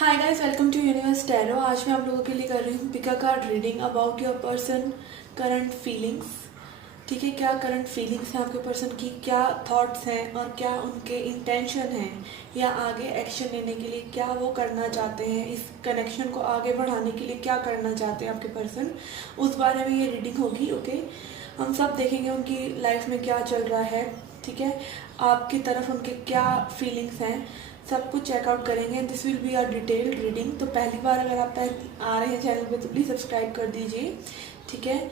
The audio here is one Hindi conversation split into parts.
Hi guys, welcome to Universe Tarot. आज मैं आप लोगों के लिए कर रही हूँ pick a card reading about your person current feelings. ठीक है, क्या करंट फीलिंग्स हैं आपके पर्सन की, क्या थॉट्स हैं और क्या उनके इंटेंशन हैं, या आगे एक्शन लेने के लिए क्या वो करना चाहते हैं, इस कनेक्शन को आगे बढ़ाने के लिए क्या करना चाहते हैं आपके पर्सन, उस बारे में ये रीडिंग होगी। ओके, हम सब देखेंगे उनकी लाइफ में क्या चल रहा है। ठीक है, आपकी तरफ उनके क्या फीलिंग्स हैं, सब कुछ चेकआउट करेंगे। This will be a detailed reading. तो पहली बार अगर आप आ रहे हैं चैनल पे तो प्लीज़ सब्सक्राइब कर दीजिए। ठीक है,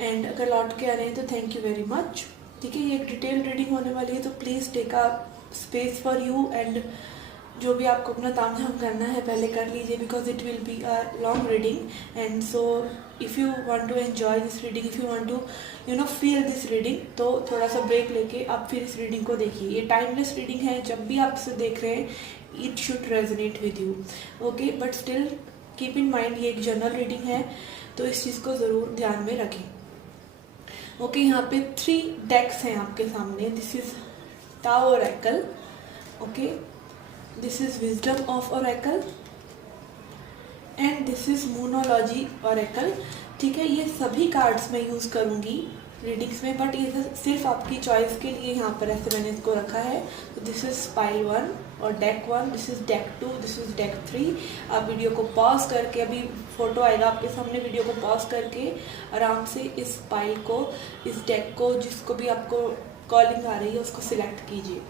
एंड अगर लौट के आ रहे हैं तो थैंक यू वेरी मच। ठीक है, ये एक डिटेल्ड रीडिंग होने वाली है, तो please take a space for you, and जो भी आपको अपना तामझाम करना है पहले कर लीजिए, because it will be a long reading. And so if you want to enjoy this reading, if you want to feel this reading, तो थोड़ा सा ब्रेक लेके आप फिर इस रीडिंग को देखिए। ये टाइमलेस रीडिंग है, जब भी आप इसे देख रहे हैं it should resonate with you. Okay, but still keep in mind ये एक जनरल रीडिंग है, तो इस चीज़ को ज़रूर ध्यान में रखें। ओके, यहाँ पे 3 डेक्स हैं आपके सामने। This is Tao oracle, okay, this is wisdom of oracle and this is moonology oracle. ठीक है, ये सभी कार्ड्स मैं यूज़ करूँगी रीडिंग्स में, बट ये सिर्फ आपकी चॉइस के लिए यहाँ पर ऐसे मैंने इसको रखा है। तो दिस इज पाइल 1 और deck 1, this is deck 2, this is deck 3। आप वीडियो को पॉज करके, अभी फोटो आएगा आपके सामने, वीडियो को पॉज करके आराम से इस पाइल को, इस डेक को, जिसको भी आपको कॉलिंग आ रही है उसको सिलेक्ट कीजिए।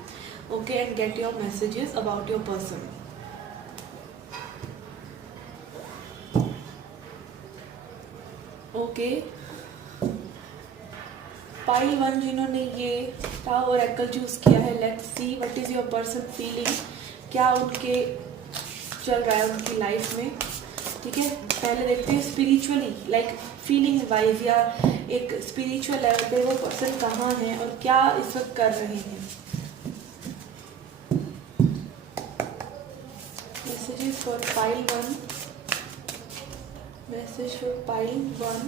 Okay, and get your messages about your person. Okay, pile 1 जिन्होंने ये टाओ ओरेकल चूज किया है, let's see what is your person feeling, क्या उनके चल रहा है उनकी लाइफ में। ठीक है, पहले देखते हैं स्पिरिचुअली, लाइक फीलिंग वाइज या एक स्पिरिचुअल लेवल पे वो पर्सन कहाँ है और क्या इस वक्त कर रहे हैं। Messages for pile 1, message for pile 1।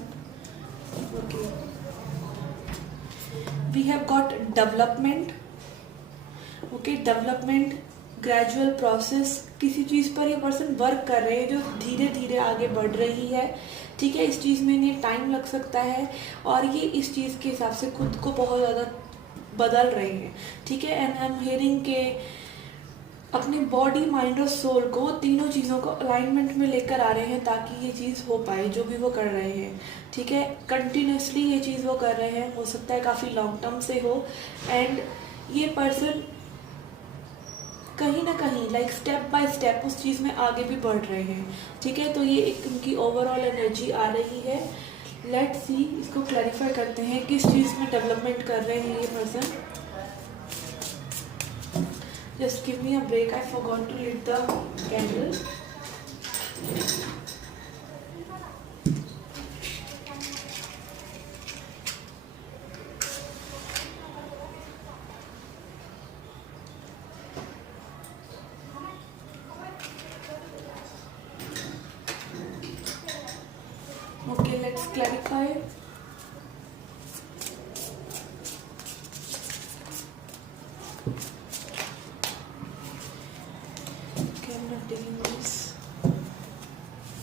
Okay, we have got development. Okay, development, gradual process, किसी चीज़ पर ये पर्सन वर्क कर रहे हैं जो धीरे धीरे आगे बढ़ रही है। ठीक है, इस चीज़ में इन्हें टाइम लग सकता है और ये इस चीज़ के हिसाब से खुद को बहुत ज़्यादा बदल रहे हैं। ठीक है, एंड आई एम हियरिंग के अपने बॉडी, माइंड और सोल को, तीनों चीज़ों को अलाइनमेंट में लेकर आ रहे हैं ताकि ये चीज़ हो पाए जो भी वो कर रहे हैं। ठीक है, कंटिन्यूसली ये चीज़ वो कर रहे हैं, हो सकता है काफ़ी लॉन्ग टर्म से हो, एंड ये पर्सन कहीं ना कहीं लाइक स्टेप बाय स्टेप उस चीज़ में आगे भी बढ़ रहे हैं। ठीक है, तो ये एक उनकी ओवरऑल एनर्जी आ रही है। लेट्स सी, इसको क्लैरिफाई करते हैं किस चीज़ में डेवलपमेंट कर रहे हैं ये person. Just give me a break, I forgot to lit the candle. Okay, let's clarify.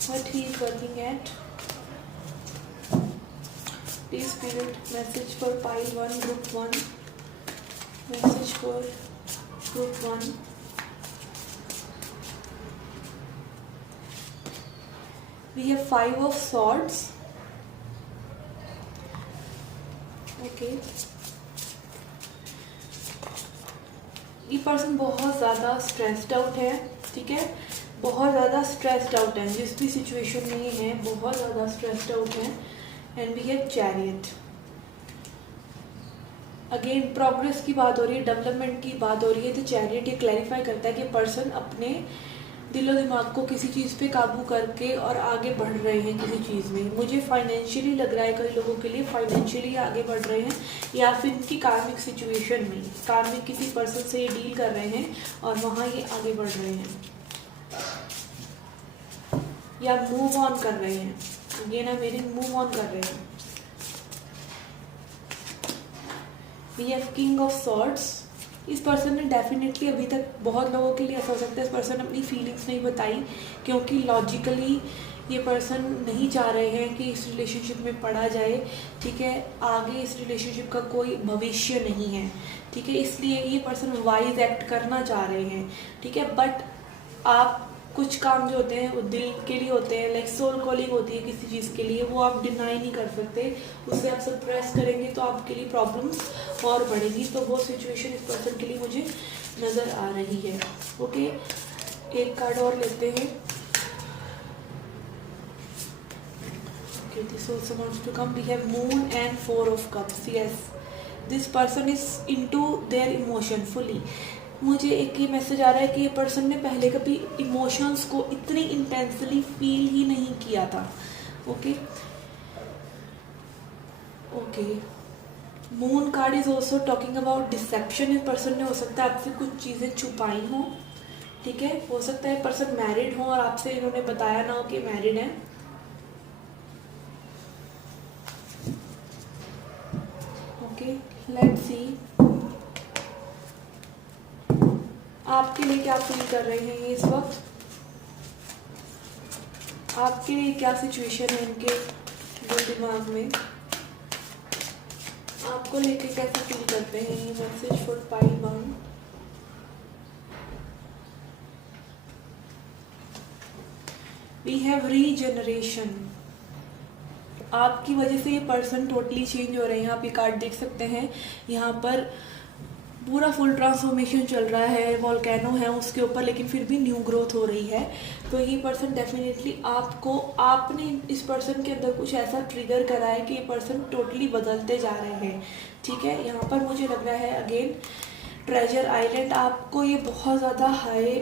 What he is working at. Please spirit message for pile 1 group 1. Message for group 1. We have 5 of swords. Okay. ये पर्सन बहुत ज़्यादा स्ट्रेस्ड आउट है। ठीक है, बहुत ज़्यादा स्ट्रेस्ड आउट है, जिस भी सिचुएशन में ये है बहुत ज़्यादा स्ट्रेस्ड आउट है। And we have chariot. Again progress की बात हो रही है, डेवलपमेंट की बात हो रही है, तो चैरियट ये क्लैरिफाई करता है कि पर्सन अपने दिलो दिमाग को किसी चीज़ पे काबू करके और आगे बढ़ रहे हैं किसी चीज़ में। मुझे फाइनेंशियली लग रहा है, कई लोगों के लिए फाइनेंशियली आगे बढ़ रहे हैं, या फिर इनकी कार्मिक सिचुएशन में कार्मिक किसी पर्सन से ये डील कर रहे हैं और वहाँ ये आगे बढ़ रहे हैं या मूव ऑन कर रहे हैं। Again I meaning move on कर रहे हैं। We have King of Swords. इस पर्सन ने डेफिनेटली अभी तक बहुत लोगों के लिए ऐसा हो सकता है इस पर्सन ने अपनी फीलिंग्स नहीं बताई, क्योंकि लॉजिकली ये पर्सन नहीं चाह रहे हैं कि इस रिलेशनशिप में पड़ा जाए, ठीक है। आगे इस रिलेशनशिप का कोई भविष्य नहीं है, ठीक है, इसलिए ये पर्सन वाइज एक्ट करना चाह रहे हैं, ठीक है। बट आप कुछ काम जो होते हैं वो दिल के लिए होते हैं, लाइक सोल कॉलिंग होती है किसी चीज़ के लिए, वो आप डिनाई नहीं कर सकते, उससे आप सप्रेस करेंगे तो आपके लिए प्रॉब्लम्स और बढ़ेगी। तो वो सिचुएशन इस पर्सन के लिए मुझे नज़र आ रही है। ओके, एक कार्ड और लेते हैं। This also wants to come. We have Moon and 4 of Cups. Yes, this person is into their emotion fully. मुझे एक ये मैसेज आ रहा है कि ये पर्सन ने पहले कभी इमोशंस को इतनी इंटेंसली फील ही नहीं किया था। Okay okay, moon card is also talking about deception. इस पर्सन ने हो सकता है आपसे कुछ चीज़ें छुपाई हों, ठीक है। हो सकता है पर्सन मैरिड हो और आपसे इन्होंने बताया ना हो कि मैरिड है। लेट्स सी आपके लिए क्या फील कर रहे हैं ये इस वक्त, आपके लिए क्या सिचुएशन है इनके दिल दिमाग में, आपको लेके कैसा फील करते हैं ये message for pile 1। We have regeneration. आपकी वजह से ये पर्सन टोटली चेंज हो रहे हैं। आप ये कार्ड देख सकते हैं, यहाँ पर पूरा फुल ट्रांसफॉर्मेशन चल रहा है, वॉल्केनो है उसके ऊपर, लेकिन फिर भी न्यू ग्रोथ हो रही है। तो ये पर्सन डेफिनेटली आपको, आपने इस पर्सन के अंदर कुछ ऐसा ट्रिगर करा है कि ये पर्सन टोटली बदलते जा रहे हैं, ठीक है। यहाँ पर मुझे लग रहा है अगेन ट्रेजर आइलैंड, आपको ये बहुत ज़्यादा हाई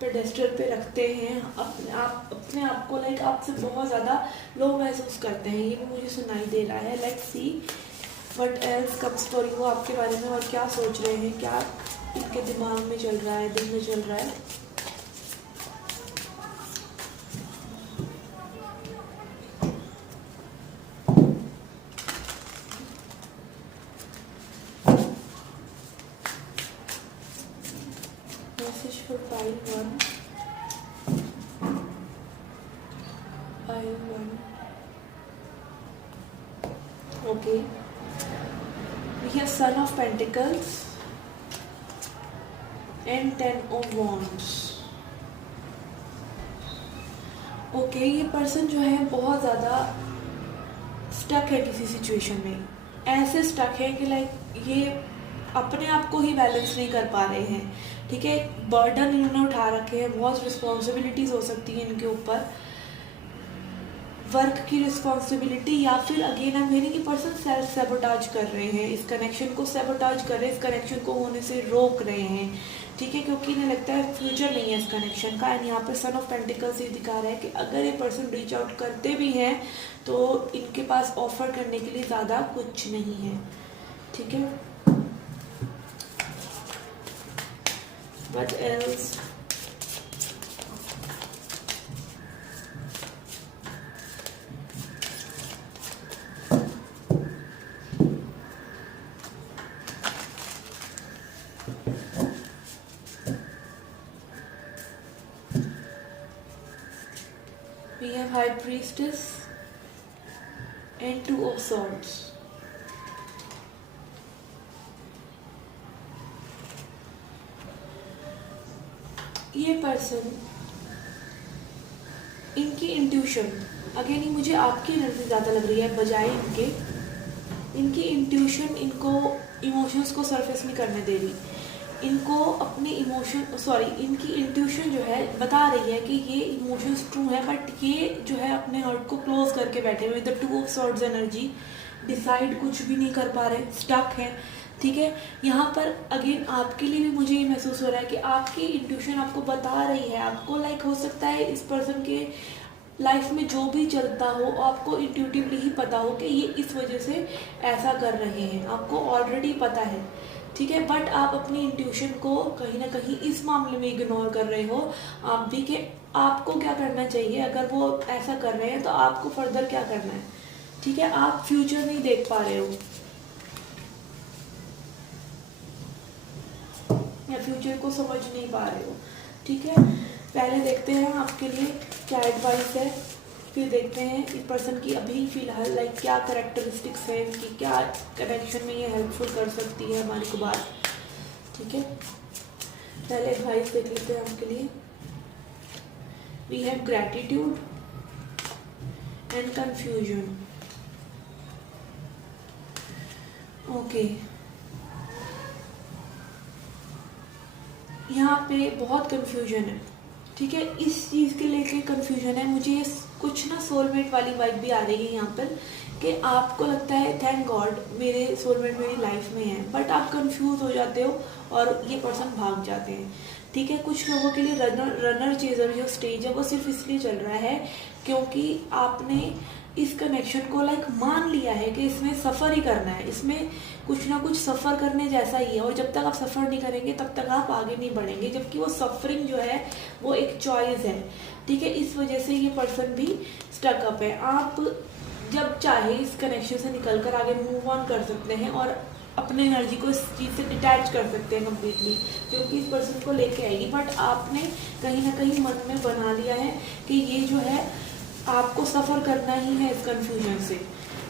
पेडेस्टल पे रखते हैं, अपने आप को लाइक आपसे बहुत ज़्यादा लो महसूस करते हैं, ये भी मुझे सुनाई दे रहा है। Let's see what else comes for you, आपके बारे में और क्या सोच रहे हैं, क्या इनके दिमाग में चल रहा है, दिल में चल रहा है। Message for pile 1। Okay, we have Son of Pentacles and 10 of Wands. Okay, ये पर्सन जो है बहुत ज़्यादा स्टक है किसी सिचुएशन में, ऐसे स्टक है कि लाइक ये अपने आप को ही बैलेंस नहीं कर पा रहे हैं, ठीक है। बर्डन इन्होंने उठा रखे हैं, बहुत रिस्पॉन्सिबिलिटीज़ हो सकती है इनके ऊपर, वर्क की रिस्पॉन्सिबिलिटी, या फिर अगेन आई एम हीयरिंग कि पर्सन सेल्फ सैबोटाज कर रहे हैं, इस कनेक्शन को सैबोटाज कर रहे हैं, इस कनेक्शन को होने से रोक रहे हैं, ठीक है, क्योंकि इन्हें लगता है फ्यूचर नहीं है इस कनेक्शन का। एंड यहाँ पर सन ऑफ पेंटिकल्स ये दिखा रहा है कि अगर ये पर्सन रीच आउट करते भी हैं तो इनके पास ऑफर करने के लिए ज़्यादा कुछ नहीं है, ठीक है। What else? We have High Priestess and Two of Swords. ये पर्सन, इनकी इंट्यूशन, अगेन ही मुझे आपकी एनर्जी ज़्यादा लग रही है बजाय इनकी इंट्यूशन इनको इमोशंस को सरफेस नहीं करने दे रही, इनको अपने इनकी इंट्यूशन जो है बता रही है कि ये इमोशंस ट्रू है, बट ये जो है अपने हार्ट को क्लोज करके बैठे हुए, the two of swords energy, decide कुछ भी नहीं कर पा रहे, स्टक है, ठीक है। यहाँ पर अगेन आपके लिए भी मुझे ये महसूस हो रहा है कि आपकी इंट्यूशन आपको बता रही है, आपको लाइक हो सकता है इस पर्सन के लाइफ में जो भी चलता हो आपको इंट्यूटिवली ही पता हो कि ये इस वजह से ऐसा कर रहे हैं, आपको ऑलरेडी पता है, ठीक है। बट आप अपनी इंट्यूशन को कहीं ना कहीं इस मामले में इग्नोर कर रहे हो, आप भी कि आपको क्या करना चाहिए, अगर वो ऐसा कर रहे हैं तो आपको फर्दर क्या करना है, ठीक है। आप फ्यूचर नहीं देख पा रहे हो। या फ्यूचर को समझ नहीं पा रहे हो। ठीक है, पहले देखते हैं आपके लिए क्या एडवाइस है, फिर देखते हैं इस पर्सन की अभी फ़िलहाल लाइक क्या कैरेक्टरिस्टिक्स है इनकी, क्या कनेक्शन में ये हेल्पफुल कर सकती है हमारे को बात। ठीक है, पहले एडवाइस देख लेते हैं आपके लिए। We have gratitude and confusion. Okay, यहाँ पे बहुत कंफ्यूजन है। ठीक है, इस चीज़ के लेके कंफ्यूजन है मुझे, कुछ ना सोलमेट वाली वाइब भी आ रही है यहाँ पर कि आपको लगता है थैंक गॉड मेरे सोलमेट मेरी लाइफ में है, बट आप कंफ्यूज हो जाते हो और ये पर्सन भाग जाते हैं। ठीक है, कुछ लोगों के लिए रनर चेजर जो स्टेज है वो सिर्फ इसलिए चल रहा है क्योंकि आपने इस कनेक्शन को लाइक मान लिया है कि इसमें सफ़र ही करना है, इसमें कुछ ना कुछ सफ़र करने जैसा ही है, और जब तक आप सफ़र नहीं करेंगे तब तक आप आगे नहीं बढ़ेंगे, जबकि वो सफरिंग जो है वो एक चॉइस है। ठीक है, इस वजह से ये पर्सन भी स्टक अप है। आप जब चाहे इस कनेक्शन से निकल कर आगे मूव ऑन कर सकते हैं और अपने एनर्जी को इस चीज़ से डिटैच कर सकते हैं कम्प्लीटली, जो कि इस पर्सन को लेके आएगी। बट आपने कहीं ना कहीं मन में बना लिया है कि ये जो है आपको सफ़र करना ही है इस कन्फ्यूजन से।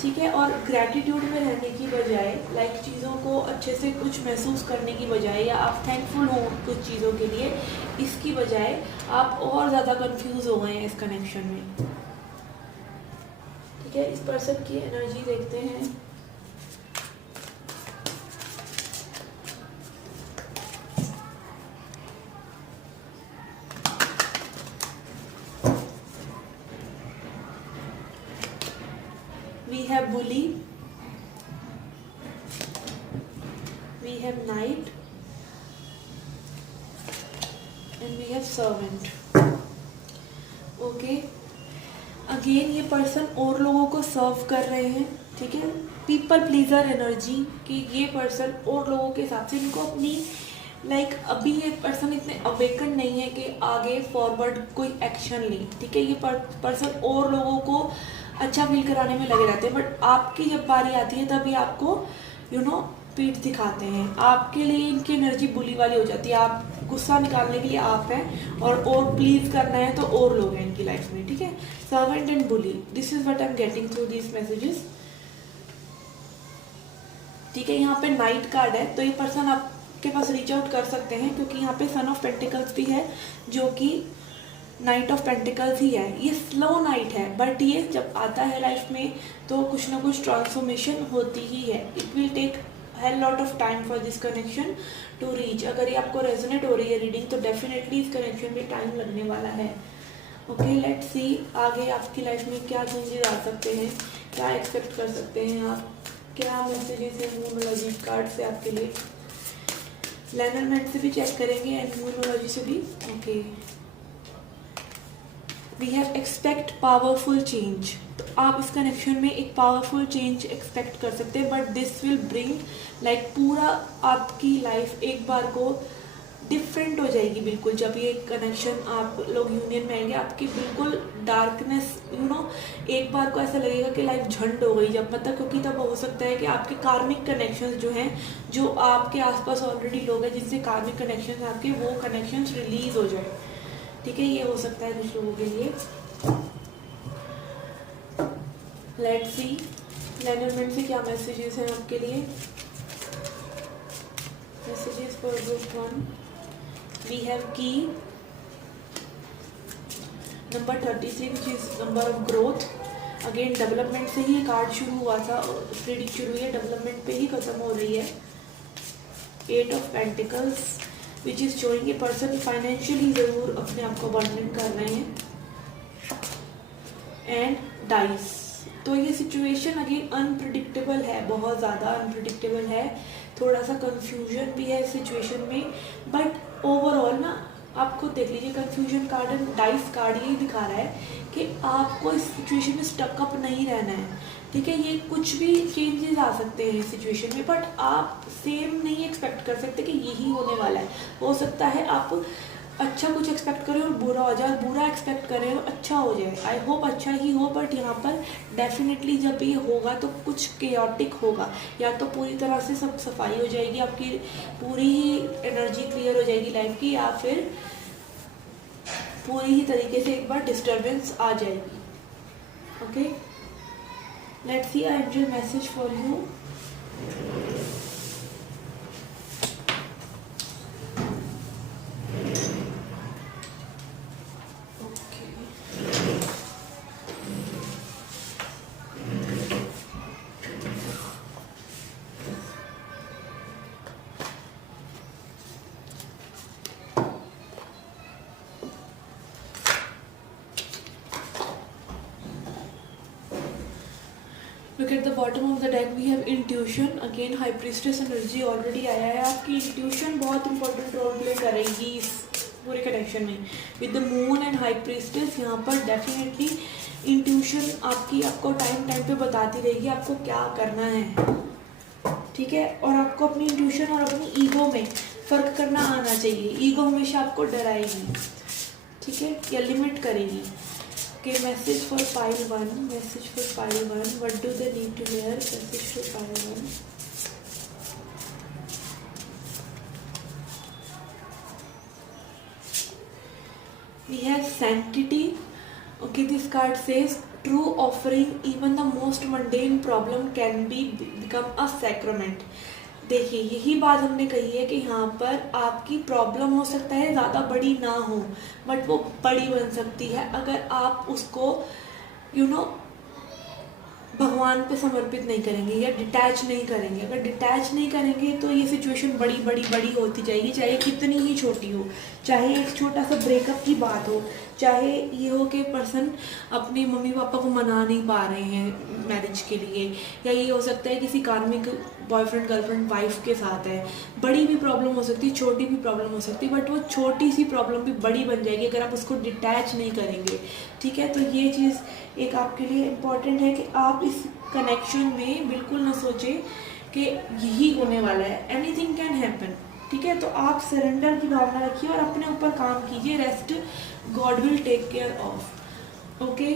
ठीक है, और ग्रैटिट्यूड में रहने की बजाय लाइक चीज़ों को अच्छे से कुछ महसूस करने की बजाय या आप थैंकफुल हो कुछ चीज़ों के लिए, इसकी बजाय आप और ज़्यादा कंफ्यूज हो गए हैं इस कनेक्शन में। ठीक है, इस पर्सन की एनर्जी देखते हैं। We have bully, we have knight and we have servant. Okay, again ये पर्सन और लोगों को सर्व कर रहे हैं। ठीक है, पीपल प्लीजर एनर्जी कि ये पर्सन और लोगों के हिसाब से इनको अपनी लाइक अभी ये पर्सन इतने अवेकन नहीं है कि आगे फॉरवर्ड कोई एक्शन ले। ठीक है, ये पर्सन और लोगों को अच्छा फील कराने में लगे रहते हैं, बट आपकी जब बारी आती है तभी आपको पीठ दिखाते हैं। आपके लिए इनकी एनर्जी बुली वाली हो जाती है, आप गुस्सा निकालने के लिए आप हैं और प्लीज करना है तो और लोग हैं इनकी लाइफ में। ठीक है, servant and bully, this is what I am getting through this messages. ठीक है, यहाँ पे नाइट कार्ड है तो ये पर्सन आपके पास रीच आउट कर सकते हैं क्योंकि यहाँ पे सन ऑफ पेंटिकल्स भी है जो कि नाइट ऑफ पेंटिकल्स ही है। ये स्लो नाइट है बट ये जब आता है लाइफ में तो कुछ ना कुछ ट्रांसफॉर्मेशन होती ही है। It will take hell lot of time for this connection to reach. अगर ये आपको रेजोनेट हो रही है रीडिंग तो डेफिनेटली इस कनेक्शन में टाइम लगने वाला है। ओके, लेट्स सी आगे आपकी लाइफ में क्या चेंजेस आ सकते हैं, क्या एक्सपेक्ट कर सकते हैं आप, क्या मैसेजेस है न्यूमरोलॉजी कार्ड से आपके लिए। लेनरमेंट से भी चेक करेंगे एंड न्यूमरोलॉजी से भी। Okay, we have expect powerful change. तो आप इस कनेक्शन में एक पावरफुल चेंज एक्सपेक्ट कर सकते हैं, but this will bring like पूरा आपकी लाइफ एक बार को डिफरेंट हो जाएगी बिल्कुल। जब ये कनेक्शन आप लोग यूनियन में आएंगे आपकी बिल्कुल डार्कनेस एक बार को ऐसा लगेगा कि लाइफ झंड हो गई जब मतलब, क्योंकि तब हो सकता है कि आपके कार्मिक कनेक्शंस जो हैं, जो आपके आसपास ऑलरेडी लोग हैं जिनसे कार्मिक कनेक्शंस आपके, वो कनेक्शंस रिलीज हो जाए। ठीक है, ये हो सकता है कुछ लोगों के लिए। लेट्स सी लेनरमेंट से क्या मैसेजेस हैं आपके लिए। Messages for group 1, we have key number 33 which is number of growth. Again development से ही कार्ड शुरू हुआ था, रीडिंग शुरू हुई है, डेवलपमेंट पे ही खत्म हो रही है। 8 of pentacles which is showing a person financially जरूर अपने आप को बर्डन कर रहे हैं। एंड डाइस, तो ये सिचुएशन अगेन अनप्रिडिक्टेबल है, बहुत ज़्यादा अनप्रिडिक्टेबल है, थोड़ा सा कंफ्यूजन भी है इस सिचुएशन में। बट ओवरऑल ना आप खुद देख लीजिए, confusion card and dice card यही दिखा रहा है कि आपको इस सिचुएशन में स्टक अप नहीं रहना है। ठीक है, ये कुछ भी चेंजेस आ सकते हैं इस सिचुएशन में, बट आप सेम नहीं एक्सपेक्ट कर सकते कि यही होने वाला है। हो सकता है आप अच्छा कुछ एक्सपेक्ट कर रहे हो और बुरा हो जाए, और बुरा एक्सपेक्ट कर रहे हो अच्छा हो जाए। आई होप अच्छा ही हो, बट यहाँ पर डेफिनेटली जब ये होगा तो कुछ केयोटिक होगा। या तो पूरी तरह से सब सफाई हो जाएगी, आपकी पूरी ही एनर्जी क्लियर हो जाएगी लाइफ की, या फिर पूरी ही तरीके से एक बार डिस्टर्बेंस आ जाएगी। Okay, let's see angel message for you. Look at the bottom of the deck, we have intuition. Again high priestess energy already आया है। आपकी intuition बहुत important role play करेगी इस पूरे कनेक्शन में। With the moon and high priestess यहाँ पर definitely intuition आपको टाइम पे बताती रहेगी आपको क्या करना है, ठीक है। और आपको अपनी इंट्यूशन और अपनी ईगो में फ़र्क करना आना चाहिए। ईगो हमेशा आपको डराएगी, ठीक है, या लिमिट करेगी। Okay, message for pile 1, message for pile 1, what do they need to hear? Message for pile 1. We have sanctity. Okay, this card says true offering, even the most mundane problem can become a sacrament. देखिए यही बात हमने कही है कि यहाँ पर आपकी प्रॉब्लम हो सकता है ज़्यादा बड़ी ना हो, बट वो बड़ी बन सकती है अगर आप उसको भगवान पे समर्पित नहीं करेंगे या डिटैच नहीं करेंगे। अगर डिटैच नहीं करेंगे तो ये सिचुएशन बड़ी बड़ी बड़ी होती जाएगी, चाहे कितनी ही छोटी हो, चाहे एक छोटा सा ब्रेकअप की बात हो, चाहे ये हो कि पर्सन अपने मम्मी पापा को मना नहीं पा रहे हैं मैरिज के लिए, या ये हो सकता है किसी कार्मिक बॉयफ्रेंड गर्लफ्रेंड वाइफ के साथ है। बड़ी भी प्रॉब्लम हो सकती है, छोटी भी प्रॉब्लम हो सकती है, बट वो छोटी सी प्रॉब्लम भी बड़ी बन जाएगी अगर आप उसको डिटैच नहीं करेंगे, ठीक है। तो ये चीज़ एक आपके लिए इम्पॉर्टेंट है कि आप इस कनेक्शन में बिल्कुल ना सोचें कि यही होने वाला है, एनीथिंग कैन हैपन, ठीक है। तो आप सरेंडर की भावना रखिए और अपने ऊपर काम कीजिए, rest God will take care of. Okay,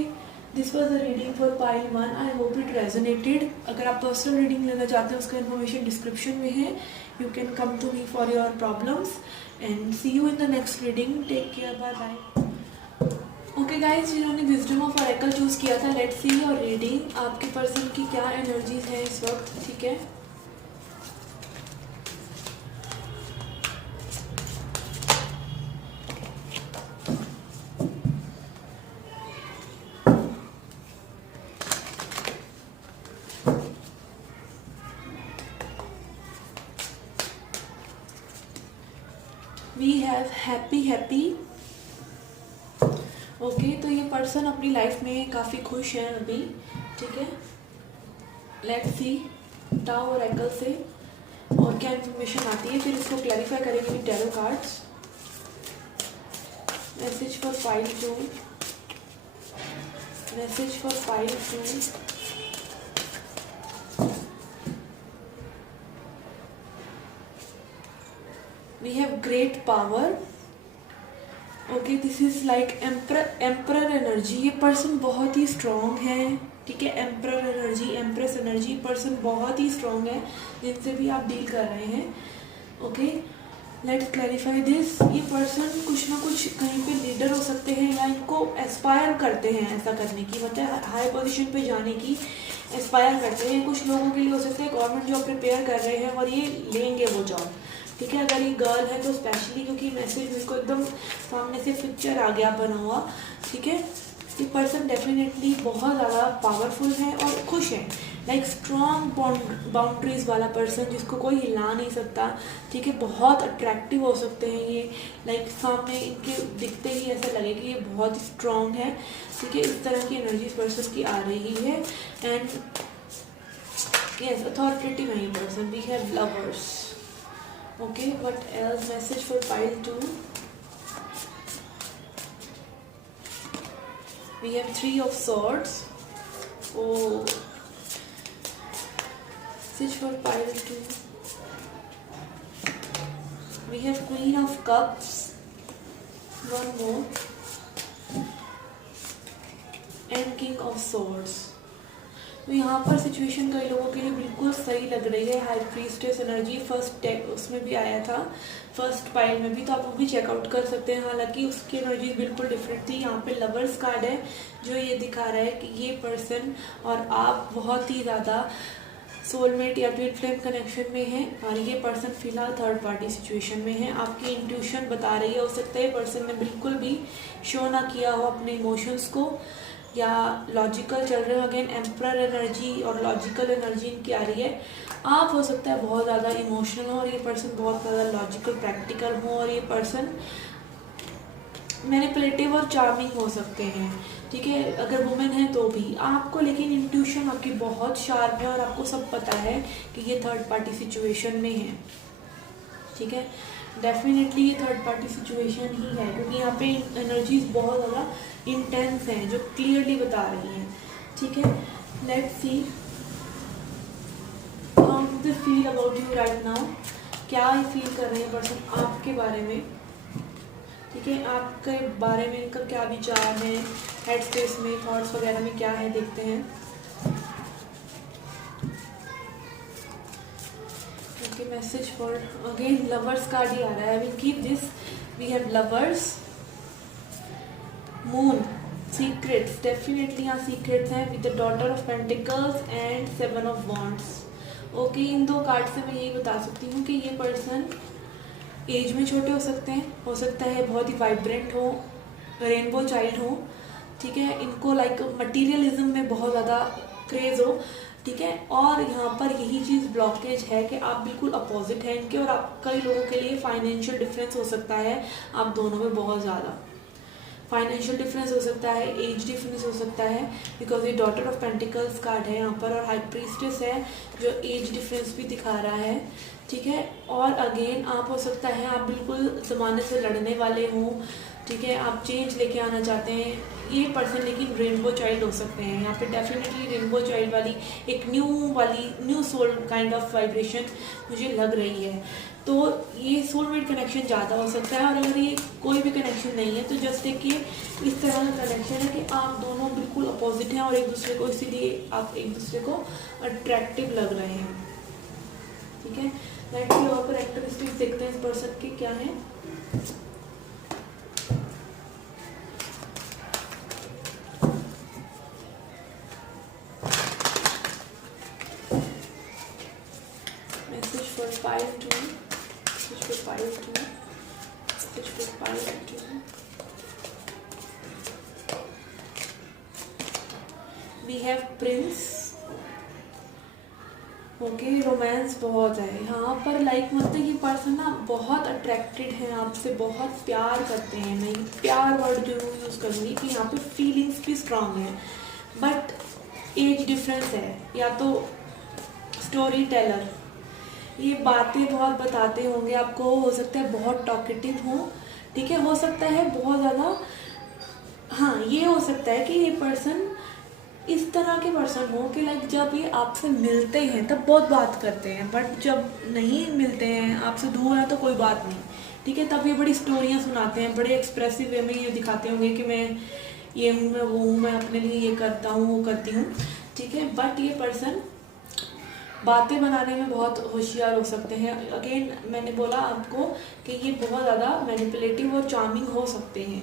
this was the reading for pile 1, I hope it resonated. अगर आप पर्सनल रीडिंग लेना चाहते हैं उसका इन्फॉर्मेशन डिस्क्रिप्शन में है, you can come to me for your problems and see you in the next reading. Take care, bye bye. Okay guys, जिन्होंने विजडम ऑफ ऑरेकल चूज़ किया था, लेट्स सी योर रीडिंग। आपके पर्सन की क्या एनर्जीज है इस वक्त, ठीक है। We have happy. ओके, तो ये पर्सन अपनी लाइफ में काफ़ी खुश है अभी, ठीक है। लेट्स सी टाउ ऑरेकल से और क्या इन्फॉर्मेशन आती है, फिर इसको क्लैरिफाई करेंगे with tarot cards. Message for file 2, message for file 2। We have great power. Okay, this is like emperor energy. ये पर्सन बहुत ही स्ट्रॉन्ग है, ठीक है। Emperor energy, empress energy, person बहुत ही स्ट्रॉन्ग है जिनसे भी आप डील कर रहे हैं। Okay, let's clarify this. ये पर्सन कुछ ना कुछ कहीं पे लीडर हो सकते हैं या इनको एस्पायर करते हैं ऐसा करने की, मतलब हाई पोजीशन पे जाने की एस्पायर करते हैं। कुछ लोगों के लिए हो सकता है गवर्नमेंट जॉब प्रिपेयर कर रहे हैं और ये लेंगे वो जॉब, ठीक है। अगर ये गर्ल है तो स्पेशली, क्योंकि मैसेज मेरे को एकदम सामने से पिक्चर आ गया बना हुआ, ठीक है। ये पर्सन डेफिनेटली बहुत ज़्यादा पावरफुल है और खुश है, लाइक स्ट्रॉन्ग बाउंड्रीज वाला पर्सन जिसको कोई हिला नहीं सकता, ठीक है। बहुत अट्रैक्टिव हो सकते हैं ये, लाइक सामने इनके दिखते ही ऐसा लगे कि ये बहुत स्ट्रॉन्ग है, ठीक है। इस तरह की एनर्जी पर्सन की आ रही है। एंड यस, अथॉरिटेटिव है ये person. We have lovers. Okay, what else? Message for pile 2. We have 3 of swords. Oh, message for pile 2. We have Queen of Cups. One more, and king of swords. तो यहाँ पर सिचुएशन कई लोगों के लिए बिल्कुल सही लग रही है। हाई प्रीस्टेस एनर्जी फर्स्ट उसमें भी आया था, फर्स्ट पाइल में भी, तो आप वो भी चेकआउट कर सकते हैं। हालांकि उसकी एनर्जी बिल्कुल डिफरेंट थी। यहाँ पे लवर्स कार्ड है जो ये दिखा रहा है कि ये पर्सन और आप बहुत ही ज़्यादा सोलमेट या ट्विन फ्लेम कनेक्शन में है, और ये पर्सन फिलहाल थर्ड पार्टी सिचुएशन में है। आपकी इंट्यूशन बता रही है, हो सकता है पर्सन ने बिल्कुल भी शो ना किया हो अपने इमोशंस को, या लॉजिकल चल रहे हो। अगेन एम्परर एनर्जी और लॉजिकल एनर्जी इनकी आ रही है। आप हो सकता है बहुत ज़्यादा इमोशनल हो और ये पर्सन बहुत ज़्यादा लॉजिकल प्रैक्टिकल हो, और ये पर्सन मैनिपुलेटिव और चार्मिंग हो सकते हैं, ठीक है, अगर वुमेन है तो भी। आपको लेकिन इंट्यूशन आपकी बहुत शार्प है और आपको सब पता है कि ये थर्ड पार्टी सिचुएशन में है, ठीक है। डेफिनेटली ये थर्ड पार्टी सिचुएशन ही है, क्योंकि यहाँ पे एनर्जीज बहुत ज़्यादा इंटेंस हैं जो क्लियरली बता रही हैं, ठीक है। Let's see how do they feel about you right now. क्या ये फील कर रहे हैं पर्सन आपके बारे में, ठीक है, आपके बारे में इनका क्या विचार है, हेड स्पेस में थॉट्स वगैरह में क्या है, देखते हैं। Okay, message for again lovers card ही आ रहा है। I will keep this. We have lovers, moon, secrets, definitely यहाँ सीक्रेट्स हैं with the daughter of pentacles and seven of wands. Okay, इन दो कार्ड से मैं यही बता सकती हूँ कि ये पर्सन एज में छोटे हो सकते हैं, हो सकता है बहुत ही वाइब्रेंट हो, रेनबो चाइल्ड हो, ठीक है, इनको लाइक मटीरियलिज्म में बहुत ज़्यादा क्रेज हो, ठीक है। और यहाँ पर यही चीज़ ब्लॉकेज है कि आप बिल्कुल अपोजिट हैं इनके, और आप कई लोगों के लिए फाइनेंशियल डिफरेंस हो सकता है आप दोनों में, बहुत ज़्यादा फाइनेंशियल डिफरेंस हो सकता है, एज डिफरेंस हो सकता है, बिकॉज ये डॉटर ऑफ पेंटिकल्स कार्ड है यहाँ पर, और हाई प्रीस्टेस है जो एज डिफरेंस भी दिखा रहा है, ठीक है। और अगेन आप हो सकता है आप बिल्कुल ज़माने से लड़ने वाले हों, ठीक है, आप चेंज लेके आना चाहते हैं। ये पर्सन लेकिन रेनबो चाइल्ड हो सकते हैं यहाँ पे, डेफिनेटली रेनबो चाइल्ड वाली एक new soul kind of vibration मुझे लग रही है। तो ये सोलमेट कनेक्शन ज़्यादा हो सकता है, और अगर ये कोई भी कनेक्शन नहीं है तो जस्ट एक ये इस तरह का कनेक्शन है कि आप दोनों बिल्कुल अपोजिट हैं और एक दूसरे को, इसीलिए आप एक दूसरे को अट्रैक्टिव लग रहे हैं, ठीक है। लेट्स सी और कैरेक्टरिस्टिक्स देखते हैं इस पर्सन के क्या है। Message for 5-2, message for 5-2, message for 5-2। We have prince. Okay, romance बहुत है यहाँ पर, लाइक मतलब ये पर्सन ना बहुत अट्रैक्टेड है आपसे, बहुत प्यार करते हैं। मैं प्यार वर्ड जरूर यूज़ करूँगी कि यहाँ पे फीलिंग्स भी स्ट्रांग है, बट एज डिफरेंस है। या तो स्टोरी टेलर, ये बातें बहुत बताते होंगे आपको, हो सकता है बहुत टॉकेटिव हो, ठीक है, हो सकता है बहुत ज़्यादा, हाँ ये हो सकता है कि ये पर्सन इस तरह के पर्सन हो कि लाइक जब ये आपसे मिलते हैं तब बहुत बात करते हैं, बट जब नहीं मिलते हैं, आपसे दूर है तो कोई बात नहीं, ठीक है, तब ये बड़ी स्टोरियाँ सुनाते हैं, बड़े एक्सप्रेसिव वे में ये दिखाते होंगे कि मैं ये हूँ, मैं वो हूँ, मैं अपने लिए ये करता हूँ, वो करती हूँ, ठीक है। बट ये पर्सन बातें बनाने में बहुत होशियार हो सकते हैं। अगेन मैंने बोला आपको कि ये बहुत ज़्यादा मैनिपुलेटिव और चार्मिंग हो सकते हैं।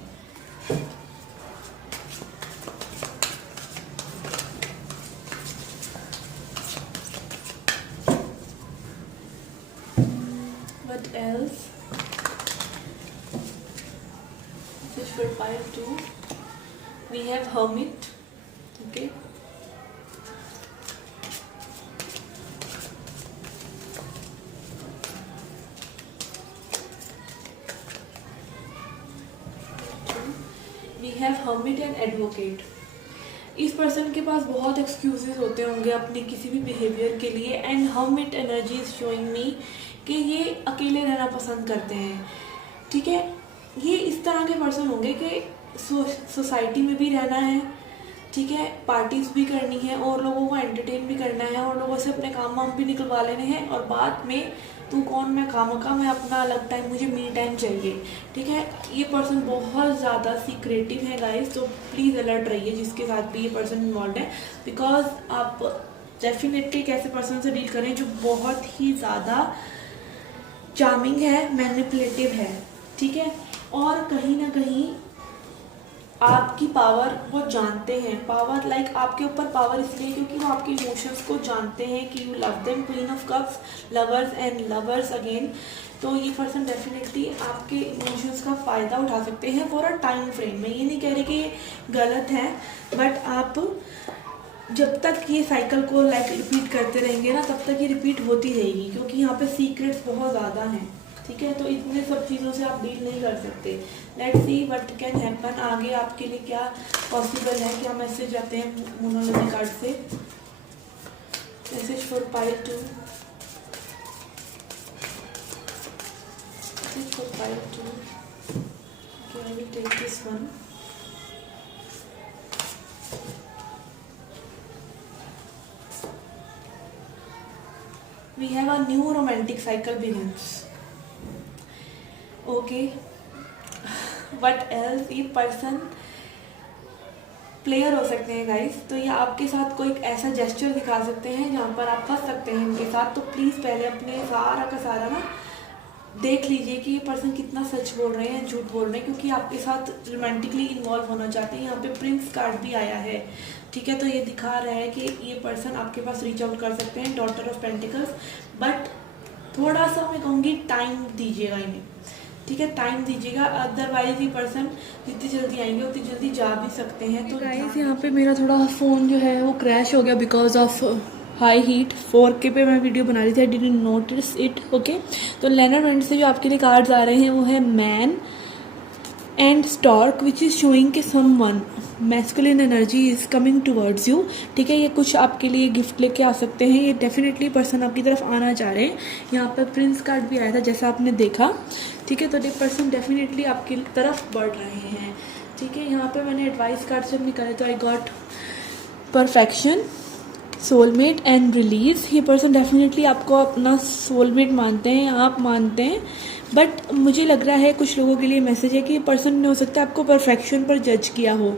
What else? Fish for 5-2. We have Hermit. Okay. We have Hermit and Advocate. इस पर्सन के पास बहुत एक्सक्यूजेस होते होंगे अपने किसी भी बिहेवियर के लिए, and hermit energy is showing me कि ये अकेले रहना पसंद करते हैं, ठीक है। ये इस तरह के पर्सन होंगे कि सोसाइटी में भी रहना है, ठीक है, पार्टीज भी करनी है और लोगों को एंटरटेन भी करना है और लोगों से अपने काम वाम भी निकलवा लेने हैं, और बाद में तू कौन मैं खामखा, मैं अपना अलग टाइम, मुझे मी टाइम चाहिए। ठीक है, ये पर्सन बहुत ज़्यादा सीक्रेटिव है गाइस, तो प्लीज़ अलर्ट रहिए जिसके साथ भी ये पर्सन इन्वॉल्व है, बिकॉज आप डेफिनेटली एक ऐसे पर्सन से डील करें जो बहुत ही ज़्यादा चार्मिंग है, मैनिपुलेटिव है। ठीक है, और कहीं ना कहीं आपकी पावर वो जानते हैं, पावर लाइक आपके ऊपर पावर इसलिए क्योंकि वो आपके इमोशंस को जानते हैं कि you love them, queen of cups, lovers and lovers again. तो ये पर्सन डेफिनेटली आपके इमोशंस का फ़ायदा उठा सकते हैं फॉर अ टाइम फ्रेम। मैं ये नहीं कह रही कि ये गलत है, बट आप जब तक ये साइकिल को लाइक रिपीट करते रहेंगे ना, तब तक ये रिपीट होती रहेगी, क्योंकि यहाँ पे सीक्रेट्स बहुत ज़्यादा हैं। ठीक है, तो इतने सब चीज़ों से आप डील नहीं कर सकते। Let's see what can happen, आगे आपके लिए क्या पॉसिबल है, क्या मैसेज आते हैं मोनोलॉजी कार्ड से। Message for pile 2, message for pile 2। Okay, I will take this one. We have a new romantic cycle begins. Okay. What else? ये पर्सन प्लेयर हो सकते हैं गाइस, तो ये आपके साथ कोई ऐसा जेस्चर दिखा सकते हैं जहाँ पर आप फंस सकते हैं इनके साथ। तो प्लीज़ पहले अपने सारा का सारा ना देख लीजिए कि ये पर्सन कितना सच बोल रहे हैं, झूठ बोल रहे हैं, क्योंकि आपके साथ रोमांटिकली इन्वॉल्व होना चाहते हैं। यहाँ पे प्रिंस कार्ड भी आया है। ठीक है, तो ये दिखा रहा है कि ये पर्सन आपके पास रीच आउट कर सकते हैं, डॉटर ऑफ पेंटिकल्स, बट थोड़ा सा मैं कहूँगी टाइम दीजिएगा इन्हें। ठीक है, टाइम दीजिएगा, अदरवाइज ये पर्सन जितनी जल्दी आएंगे उतनी जल्दी जा भी सकते हैं। तो गाइस यहाँ पे मेरा थोड़ा फ़ोन जो है वो क्रैश हो गया because of high heat. 4K पे मैं वीडियो बना रही थी, I didn't notice it. Okay, तो लेनरड से जो आपके लिए कार्ड्स आ रहे हैं वो है man and stork, which is showing कि someone masculine energy is coming towards you. ठीक है, ये कुछ आपके लिए गिफ्ट लेके आ सकते हैं, ये डेफिनेटली पर्सन आपकी तरफ आना चाह रहे हैं। यहाँ पर प्रिंस कार्ड भी आया था जैसा आपने देखा। ठीक है, तो ये पर्सन डेफिनेटली आपकी तरफ बढ़ रहे हैं। ठीक है, यहाँ पे मैंने एडवाइस कार्ड से निकाले तो I got perfection, soulmate and release. ये पर्सन डेफिनेटली आपको अपना सोलमेट मानते हैं, आप मानते हैं, बट मुझे लग रहा है कुछ लोगों के लिए मैसेज है कि ये पर्सन ने हो सकता है आपको परफेक्शन पर जज किया हो,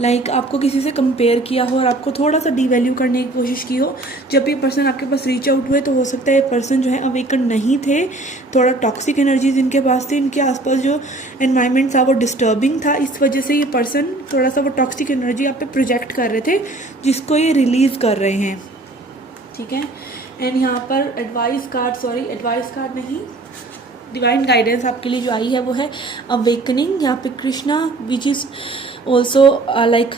लाइक आपको किसी से कंपेयर किया हो और आपको थोड़ा सा डिवैल्यू करने की कोशिश की हो। जब ये पर्सन आपके पास रीच आउट हुए तो हो सकता है ये पर्सन जो है अवेकन नहीं थे, थोड़ा टॉक्सिक एनर्जीज इनके पास थी, इनके आसपास जो एनवायरनमेंट था वो डिस्टर्बिंग था, इस वजह से ये पर्सन थोड़ा सा वो टॉक्सिक एनर्जी आप पे प्रोजेक्ट कर रहे थे, जिसको ये रिलीज़ कर रहे हैं। ठीक है, एंड यहाँ पर एडवाइस कार्ड नहीं, डिवाइन गाइडेंस आपके लिए जो आई है वो है अवेकनिंग। यहाँ पे Krishna which is also like